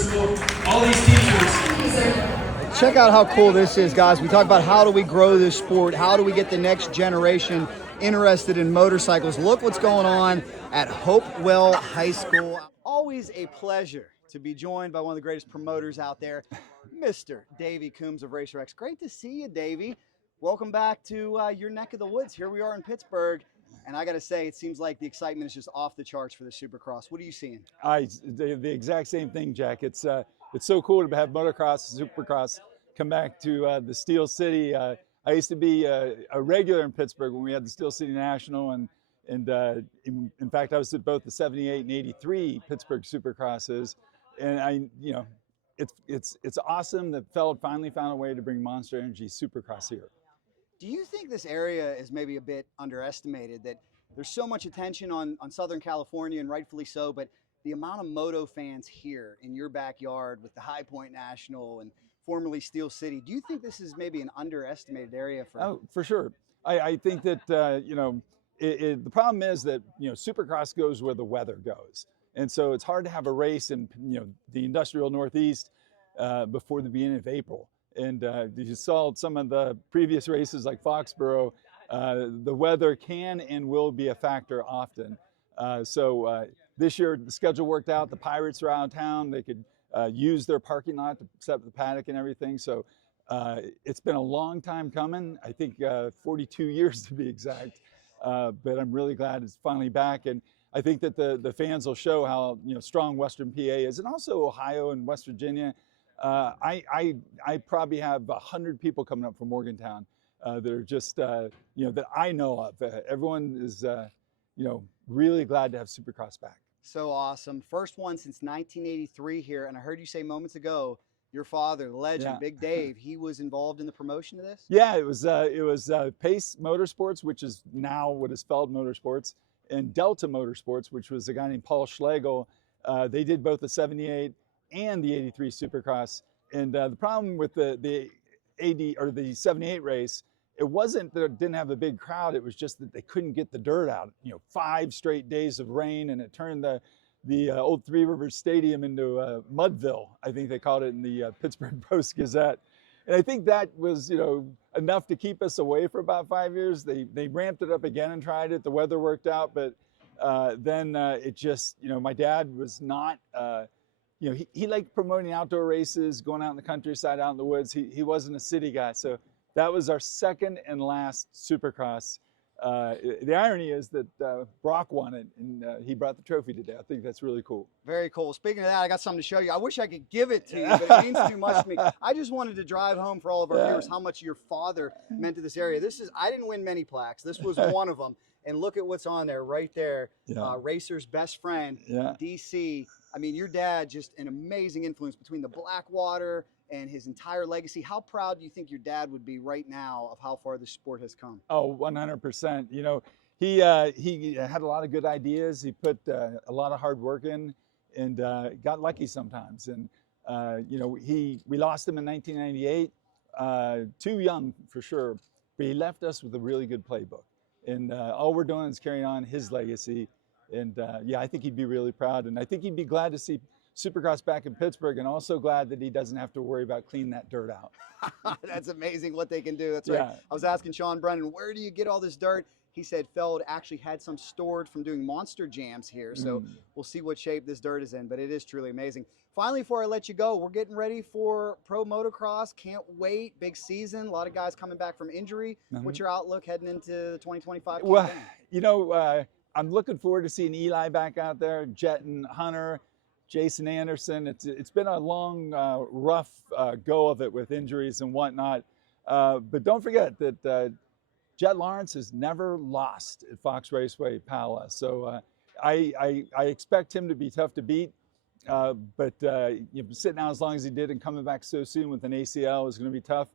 principal, all these teachers. Check out how cool this is, guys. We talk about how do we grow this sport? How do we get the next generation interested in motorcycles? Look what's going on at Hopewell High School. Always a pleasure to be joined by one of the greatest promoters out there, Mr. Dave Coombs of RacerX. Great to see you, Davey. Welcome back to your neck of the woods. Here we are in Pittsburgh. And I got to say, it seems like the excitement is just off the charts for the Supercross. What are you seeing? The exact same thing, Jack. It's so cool to have motocross, Supercross come back to the Steel City. I used to be a regular in Pittsburgh when we had the Steel City National, and in fact, I was at both the '78 and '83 Pittsburgh Supercrosses, and it's awesome that Feld finally found a way to bring Monster Energy Supercross here. Do you think this area is maybe a bit underestimated, that there's so much attention on Southern California, and rightfully so, but the amount of moto fans here in your backyard with the High Point National and formerly Steel City, do you think this is maybe an underestimated area for? Oh, for sure. I think that, the problem is that, Supercross goes where the weather goes. And so it's hard to have a race in, the industrial Northeast before the beginning of April. And you saw some of the previous races like Foxborough, the weather can and will be a factor often. So this year the schedule worked out. The Pirates are out of town. They could use their parking lot to set up the paddock and everything. So it's been a long time coming. I think 42 years to be exact. But I'm really glad it's finally back. And I think that the fans will show how strong Western PA is, and also Ohio and West Virginia. I probably have 100 people coming up from Morgantown that are just, that I know of. Everyone is, really glad to have Supercross back. So awesome. First one since 1983 here. And I heard you say moments ago, your father, the legend, Big Dave, he was involved in the promotion of this? Yeah, it was Pace Motorsports, which is now what is Feld Motorsports, and Delta Motorsports, which was a guy named Paul Schlegel. They did both the '78 and the '83 Supercross. And the problem with the '78 race, it wasn't that it didn't have a big crowd. It was just that they couldn't get the dirt out. 5 straight days of rain, and it turned the old Three Rivers Stadium into Mudville. I think they called it in the Pittsburgh Post-Gazette. And I think that was, enough to keep us away for about 5 years. They ramped it up again and tried it. The weather worked out, but then it just, my dad was not, he liked promoting outdoor races, going out in the countryside, out in the woods. He wasn't a city guy. So that was our second and last Supercross. The irony is that Broc won it, and he brought the trophy today. I think that's really cool. Very cool. Speaking of that, I got something to show you. I wish I could give it to you, but it means too much to me. I just wanted to drive home for all of our viewers how much your father meant to this area. I didn't win many plaques. This was one of them. And look at what's on there right there. Racer's best friend, DC. I mean, your dad, just an amazing influence between the Blackwater and his entire legacy. How proud do you think your dad would be right now of how far the sport has come? Oh, 100%. He had a lot of good ideas. He put a lot of hard work in, and got lucky sometimes. And we lost him in 1998, too young for sure, but he left us with a really good playbook. And all we're doing is carrying on his legacy. And I think he'd be really proud, and I think he'd be glad to see Supercross back in Pittsburgh, and also glad that he doesn't have to worry about cleaning that dirt out. That's amazing what they can do. That's right. I was asking Sean Brennen, where do you get all this dirt? He said Feld actually had some stored from doing monster jams here. So we'll see what shape this dirt is in, but it is truly amazing. Finally, before I let you go, we're getting ready for Pro Motocross. Can't wait. Big season. A lot of guys coming back from injury. What's your outlook heading into the 2025 campaign? Well, I'm looking forward to seeing Eli back out there, Jet and Hunter, Jason Anderson. It's been a long, rough go of it with injuries and whatnot. But don't forget that Jet Lawrence has never lost at Fox Raceway Pala. So I expect him to be tough to beat. But sitting out as long as he did and coming back so soon with an ACL is going to be tough.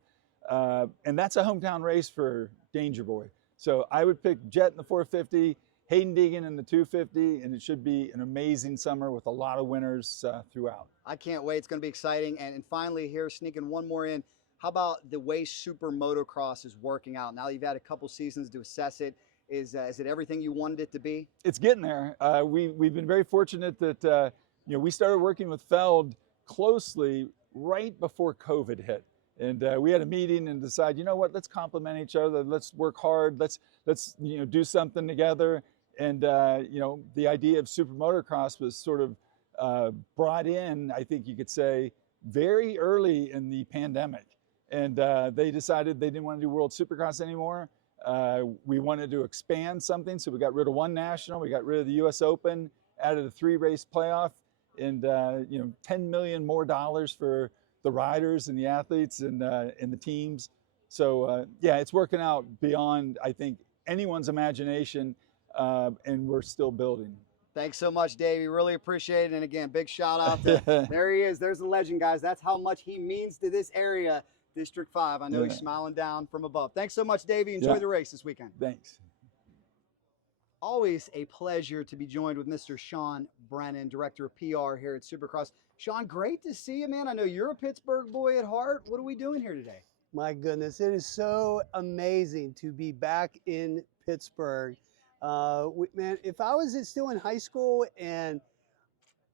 And that's a hometown race for Danger Boy. So I would pick Jet in the 450, Hayden Deegan in the 250, and it should be an amazing summer with a lot of winners throughout. I can't wait. It's going to be exciting. And finally here, sneaking one more in, how about the way Super Motocross is working out? Now that you've had a couple seasons to assess it, is it everything you wanted it to be? It's getting there. We've been very fortunate that we started working with Feld closely right before COVID hit. And we had a meeting and decided, you know what, let's complement each other. Let's work hard. Let's do something together. And the idea of super motocross was sort of brought in, I think you could say, very early in the pandemic. And they decided they didn't want to do World Supercross anymore. We wanted to expand something, so we got rid of one national. We got rid of the U.S. Open, added a 3-race playoff, and $10 million more for the riders and the athletes and the teams. So yeah, it's working out beyond, I think, anyone's imagination, and we're still building. Thanks so much, Davey. Really appreciate it. And again, big shout out to, there he is. There's the legend, guys. That's how much he means to this area, District 5. I know he's smiling down from above. Thanks so much, Davey. Enjoy the race this weekend. Thanks. Always a pleasure to be joined with Mr. Sean Brennen, Director of PR here at Supercross. Sean, great to see you, man. I know you're a Pittsburgh boy at heart. What are we doing here today? My goodness, it is so amazing to be back in Pittsburgh. Man, if I was still in high school and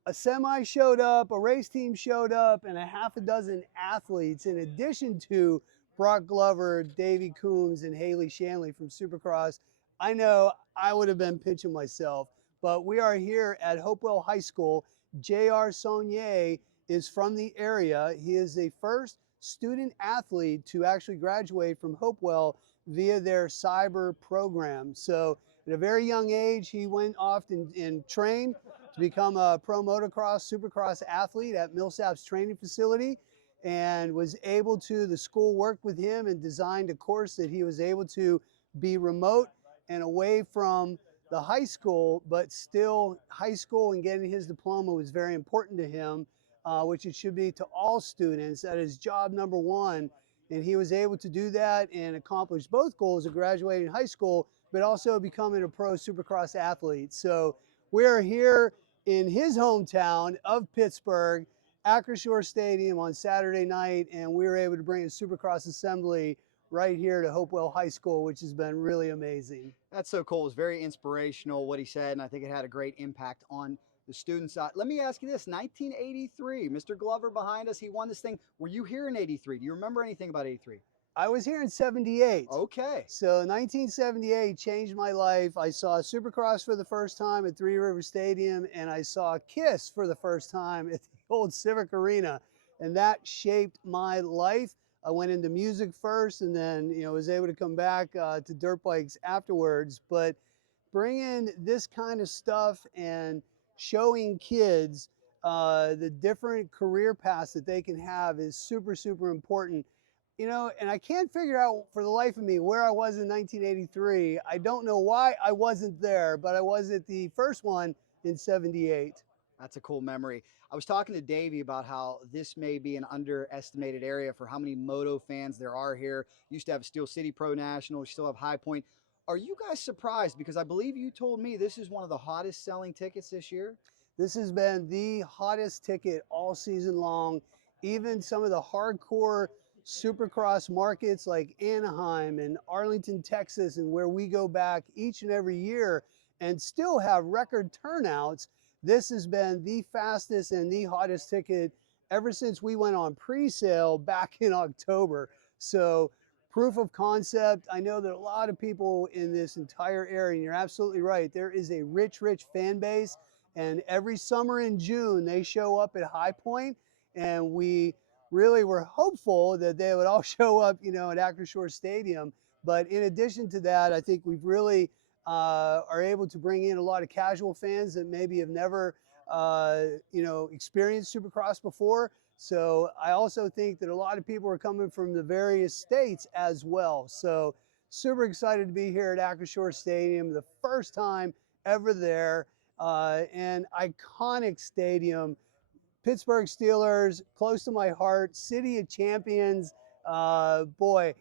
a semi showed up, a race team showed up, and a half a dozen athletes, in addition to Broc Glover, Dave Coombs, and Haley Shanley from Supercross, I know I would have been pitching myself. But we are here at Hopewell High School. J.R. Saunier is from the area. He is the first student athlete to actually graduate from Hopewell via their cyber program. So at a very young age, he went off and trained to become a pro motocross, supercross athlete at Millsap's training facility, and was able to, the school worked with him and designed a course that he was able to be remote and away from the high school, but still high school and getting his diploma was very important to him, which it should be to all students. That is job number one. And he was able to do that and accomplish both goals of graduating high school, but also becoming a pro supercross athlete. So we are here in his hometown of Pittsburgh, Acrisure Stadium on Saturday night, and we were able to bring a supercross assembly right here to Hopewell High School, which has been really amazing. That's so cool. It was very inspirational what he said, and I think it had a great impact on the students. Let me ask you this, 1983, Mr. Glover behind us, he won this thing. Were you here in 83? Do you remember anything about 83? I was here in 78. Okay. So 1978 changed my life. I saw Supercross for the first time at Three River Stadium, and I saw Kiss for the first time at the old Civic Arena, and that shaped my life. I went into music first, and then was able to come back to dirt bikes afterwards. But bringing this kind of stuff and showing kids the different career paths that they can have is super, super important. And I can't figure out for the life of me where I was in 1983. I don't know why I wasn't there, but I was at the first one in 78. That's a cool memory. I was talking to Davey about how this may be an underestimated area for how many moto fans there are here. Used to have Steel City Pro National, still have High Point. Are you guys surprised? Because I believe you told me this is one of the hottest selling tickets this year. This has been the hottest ticket all season long. Even some of the hardcore supercross markets like Anaheim and Arlington, Texas, and where we go back each and every year and still have record turnouts. This has been the fastest and the hottest ticket ever since we went on pre-sale back in October. So proof of concept. I know that a lot of people in this entire area, and you're absolutely right, there is a rich, rich fan base. And every summer in June, they show up at High Point, and we really were hopeful that they would all show up, at Acrisure Stadium. But in addition to that, I think we've really are able to bring in a lot of casual fans that maybe have never, experienced Supercross before. So I also think that a lot of people are coming from the various states as well. So super excited to be here at Acrisure Stadium, the first time ever there, an iconic stadium. Pittsburgh Steelers, close to my heart, City of Champions. Boy,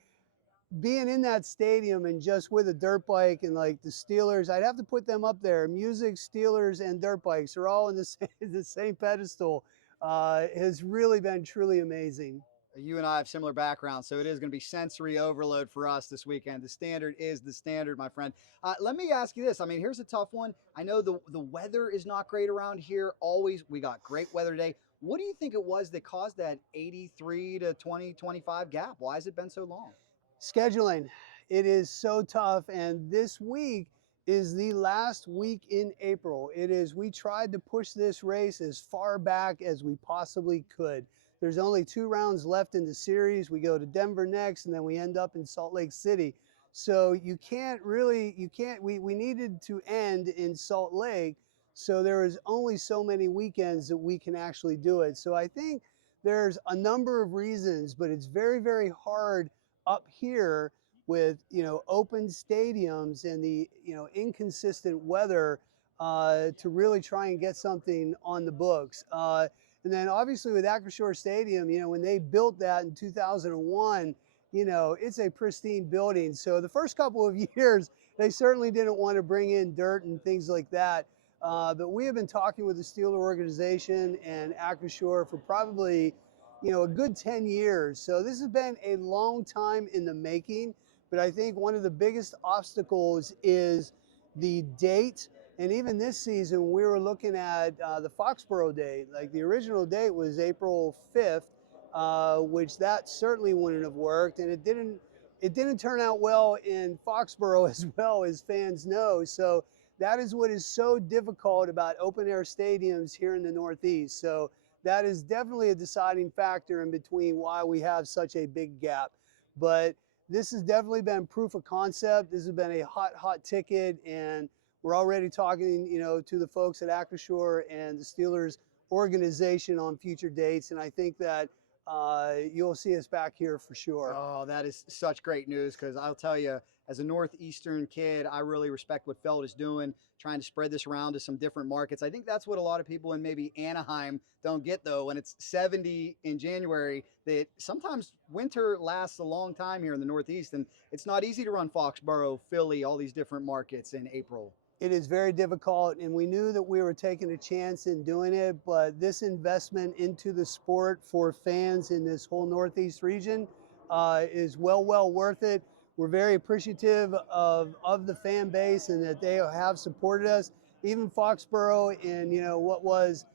being in that stadium and just with a dirt bike and like the Steelers, I'd have to put them up there. Music, Steelers, and dirt bikes are all in the same pedestal. Has really been truly amazing. You and I have similar backgrounds, so it is going to be sensory overload for us this weekend. The standard is the standard, my friend. Let me ask you this. I mean, here's a tough one. I know the weather is not great around here. Always, we got great weather today. What do you think it was that caused that 83 to 20, 25 gap? Why has it been so long? Scheduling. It is so tough, and this week is the last week in April. We tried to push this race as far back as we possibly could. There's only 2 rounds left in the series. We go to Denver next, and then we end up in Salt Lake City. So we needed to end in Salt Lake, so there is only so many weekends that we can actually do it. So I think there's a number of reasons, but it's very, very hard up here with, open stadiums and the, inconsistent weather to really try and get something on the books. And then obviously with Acrisure Stadium, when they built that in 2001, it's a pristine building. So the first couple of years, they certainly didn't want to bring in dirt and things like that. But we have been talking with the Steeler organization and Acrisure for probably, a good 10 years. So this has been a long time in the making, but I think one of the biggest obstacles is the date. And even this season, we were looking at the Foxborough date. Like the original date was April 5th, which that certainly wouldn't have worked. And it didn't turn out well in Foxborough as well, as fans know. So that is what is so difficult about open air stadiums here in the Northeast. So that is definitely a deciding factor in between why we have such a big gap. But this has definitely been proof of concept. This has been a hot ticket, and we're already talking, to the folks at Acrisure and the Steelers organization on future dates. And I think that you'll see us back here for sure. Oh, that is such great news, because I'll tell you, as a Northeastern kid, I really respect what Feld is doing, trying to spread this around to some different markets. I think that's what a lot of people in maybe Anaheim don't get, though. When it's 70 in January, that sometimes winter lasts a long time here in the Northeast, and it's not easy to run Foxborough, Philly, all these different markets in April. It is very difficult, and we knew that we were taking a chance in doing it, but this investment into the sport for fans in this whole Northeast region is well worth it. We're very appreciative of the fan base and that they have supported us. Even Foxborough in, what was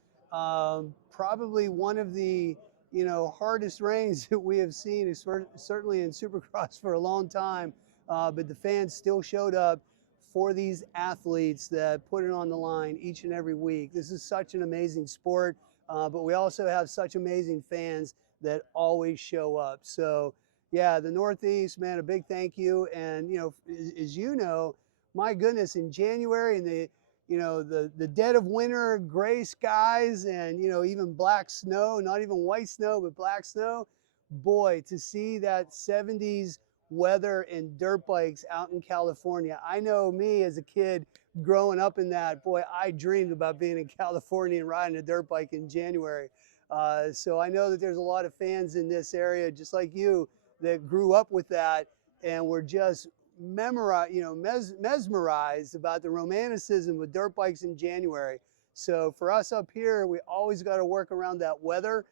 probably one of the, hardest rains that we have seen, is certainly in Supercross for a long time, but the fans still showed up for these athletes that put it on the line each and every week. This is such an amazing sport, but we also have such amazing fans that always show up. So yeah, the Northeast, man, a big thank you. And, as you know, my goodness, in January and the dead of winter, gray skies and, even black snow, not even white snow, but black snow, boy, to see that 70s weather and dirt bikes out in California. I know me as a kid growing up in that, boy, I dreamed about being in California and riding a dirt bike in January. So I know that there's a lot of fans in this area, just like you, that grew up with that and were just mesmerized about the romanticism with dirt bikes in January. So for us up here, we always got to work around that weather.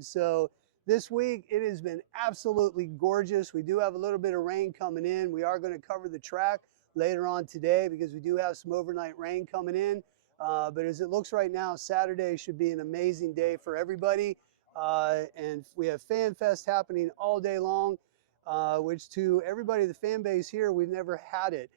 So this week, it has been absolutely gorgeous. We do have a little bit of rain coming in. We are going to cover the track later on today because we do have some overnight rain coming in. But as it looks right now, Saturday should be an amazing day for everybody. And we have Fan Fest happening all day long, which to everybody, the fan base here, we've never had it.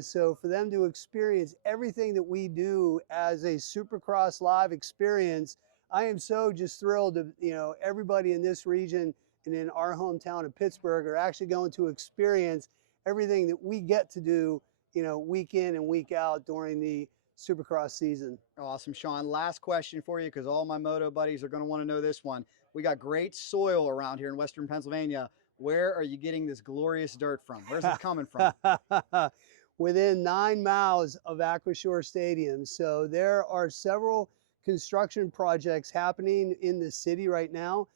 So for them to experience everything that we do as a Supercross live experience, I am so just thrilled that, everybody in this region and in our hometown of Pittsburgh are actually going to experience everything that we get to do, week in and week out during the Supercross season. Awesome, Sean. Last question for you, because all my moto buddies are going to want to know this one. We got great soil around here in Western Pennsylvania. Where are you getting this glorious dirt from? Where's it coming from? Within 9 miles of Acrisure Stadium. So there are several construction projects happening in the city right now.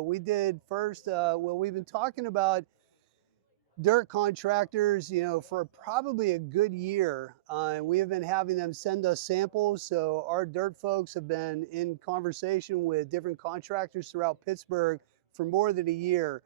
We did first, we've been talking about dirt contractors, for probably a good year. And we have been having them send us samples. So our dirt folks have been in conversation with different contractors throughout Pittsburgh for more than a year.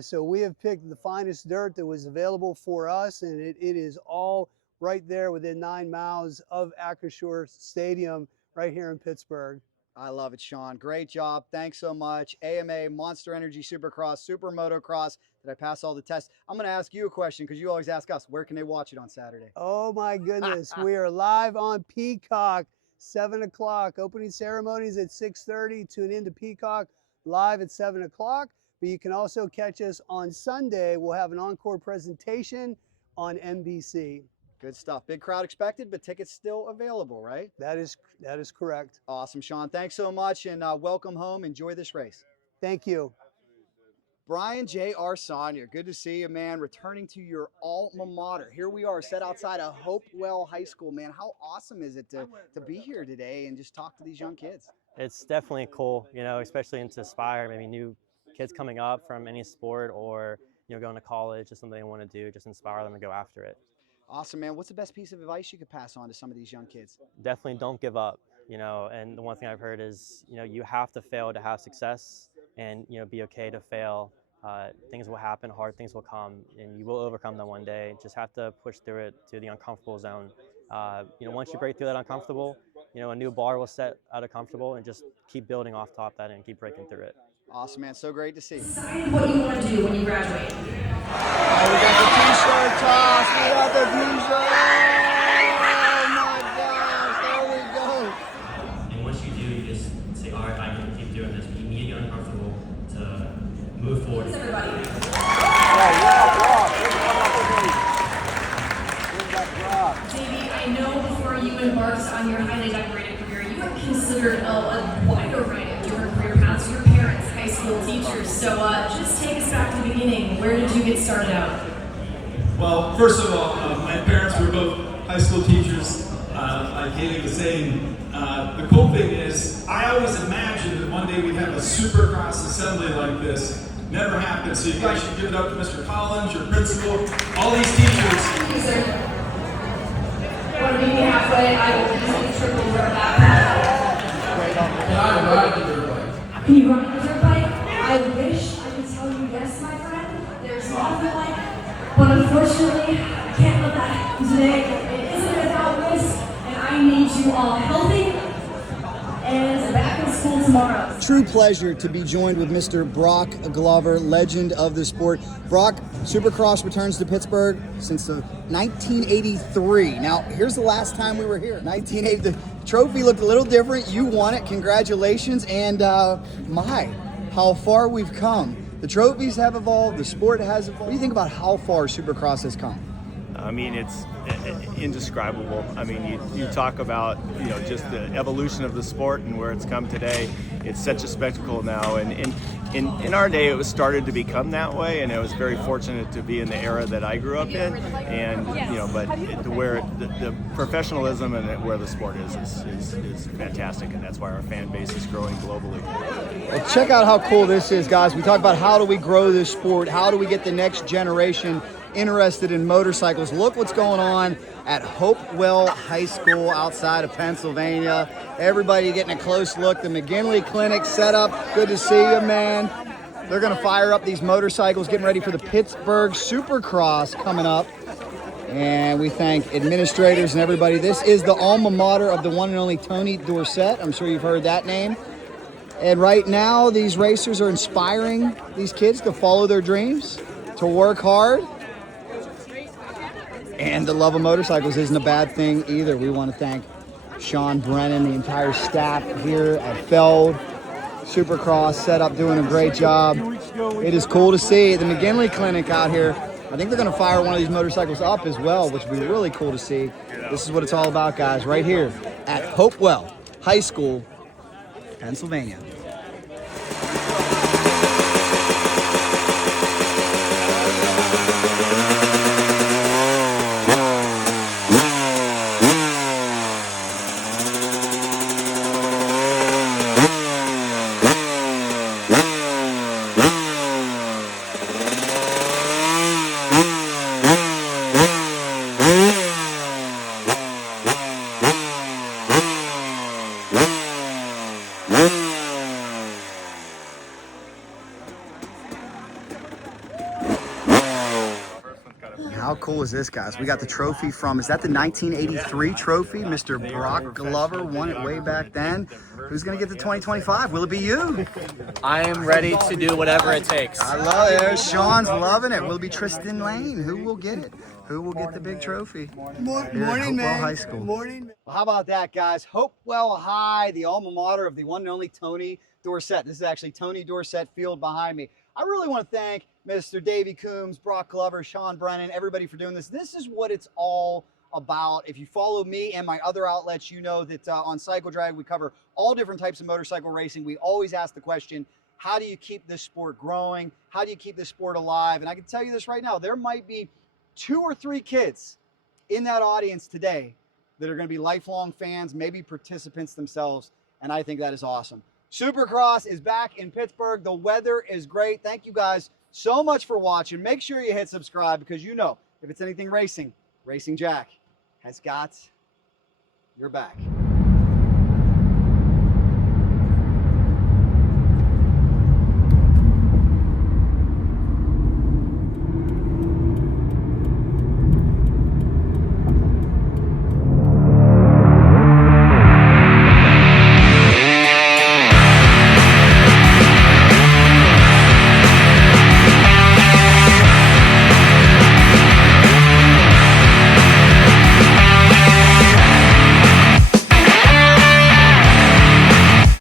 So we have picked the finest dirt that was available for us, and it is all right there within 9 miles of Acrisure Stadium right here in Pittsburgh. I love it, Sean. Great job. Thanks so much. AMA Monster Energy Supercross, Super Motocross. Did I pass all the tests? I'm going to ask you a question because you always ask us, where can they watch it on Saturday? Oh my goodness. We are live on Peacock, 7 o'clock. Opening ceremonies at 6:30. Tune in to Peacock live at 7 o'clock. But you can also catch us on Sunday. We'll have an encore presentation on NBC. Good stuff. Big crowd expected, but tickets still available, right? That is correct. Awesome, Sean. Thanks so much, and welcome home. Enjoy this race. Thank you. Brian J.R. Saunier, good to see you, man. Returning to your alma mater. Here we are, set outside of Hopewell High School, man. How awesome is it to be here today and just talk to these young kids? It's definitely cool, especially to inspire maybe new kids coming up from any sport or, going to college, just something they want to do, just inspire them to go after it. Awesome, man. What's the best piece of advice you could pass on to some of these young kids? Definitely don't give up, and the one thing I've heard is, you have to fail to have success, and, be okay to fail. Things will happen, hard things will come, and you will overcome them one day. Just have to push through it to the uncomfortable zone. Once you break through that uncomfortable, a new bar will set out of comfortable, and just keep building off top of that and keep breaking through it. Awesome, man. So great to see you. Decide what you want to do when you graduate. Oh, we got the t-shirt toss. We got the t-shirt. Oh my gosh, there we go. And once you do, you just say, all right, I can keep doing this. But you need to get uncomfortable to move forward. Thanks, everybody. Davey, I know before you embarked on your highly decorated career, you have considered a wide array of different career paths. Your parents, high school teachers. So just take us back to the beginning. Where did you get started out? Well, first of all, my parents were both high school teachers. Like Haley was saying, the cool thing is, I always imagined that one day we'd have a Supercross assembly like this. Never happened. So you guys should give it up to Mr. Collins, your principal, all these teachers. Thank you, sir. Want to meet me halfway? I will easily triple your back. Can I ride the dirt bike? Can you ride a dirt bike? I wish I could tell you yes, my friend. There's nothing like it. But unfortunately, I can't let that happen today. It isn't without risk, and I need you all healthy and back in school tomorrow. True pleasure to be joined with Mr. Broc Glover, legend of the sport. Broc, Supercross returns to Pittsburgh since 1983. Now, here's the last time we were here. 1980. The trophy looked a little different. You won it. Congratulations. And how far we've come. The trophies have evolved. The sport has evolved. What do you think about how far Supercross has come? I mean, it's indescribable. I mean, you talk about, just the evolution of the sport and where it's come today. It's such a spectacle now. And in our day, it was started to become that way. And I was very fortunate to be in the era that I grew up in. And, but where the professionalism and where the sport is fantastic. And that's why our fan base is growing globally. Well, check out how cool this is, guys. We talk about how do we grow this sport? How do we get the next generation interested in motorcycles? Look what's going on at Hopewell High School outside of Pennsylvania. Everybody getting a close look. The McGinley Clinic set up. Good to see you, man. They're going to fire up these motorcycles, getting ready for the Pittsburgh Supercross coming up. And we thank administrators and everybody. This is the alma mater of the one and only Tony Dorsett. I'm sure you've heard that name. And right now, these racers are inspiring these kids to follow their dreams, to work hard. And the love of motorcycles isn't a bad thing either. We want to thank Sean, Brennen, the entire staff here at Feld. Supercross set up, doing a great job. It is cool to see the McGinley Clinic out here. I think they're going to fire one of these motorcycles up as well, which would be really cool to see. This is what it's all about, guys, right here at Hopewell High School, Pennsylvania. cool is this, guys? We got the trophy from, is that the 1983 trophy? Mr. Broc Glover won it way back then. Who's going to get the 2025? Will it be you? I am ready to do whatever it takes. I love it. Sean's loving it. Will it be Tristan Lane? Who will get it? Who will get the big trophy? Morning, man. High School. Morning. Well, how about that, guys? Hopewell High, the alma mater of the one and only Tony Dorsett. This is actually Tony Dorsett Field behind me. I really want to thank Mr. Davey Coombs, Broc Glover, Sean Brennen, everybody for doing this. This is what it's all about. If you follow me and my other outlets, you know that on Cycle Drag, we cover all different types of motorcycle racing. We always ask the question, how do you keep this sport growing? How do you keep this sport alive? And I can tell you this right now, there might be 2 or 3 kids in that audience today that are going to be lifelong fans, maybe participants themselves, and I think that is awesome. Supercross is back in Pittsburgh. The weather is great. Thank you guys so much for watching. Make sure you hit subscribe because you know if it's anything racing, Racing Jack has got your back.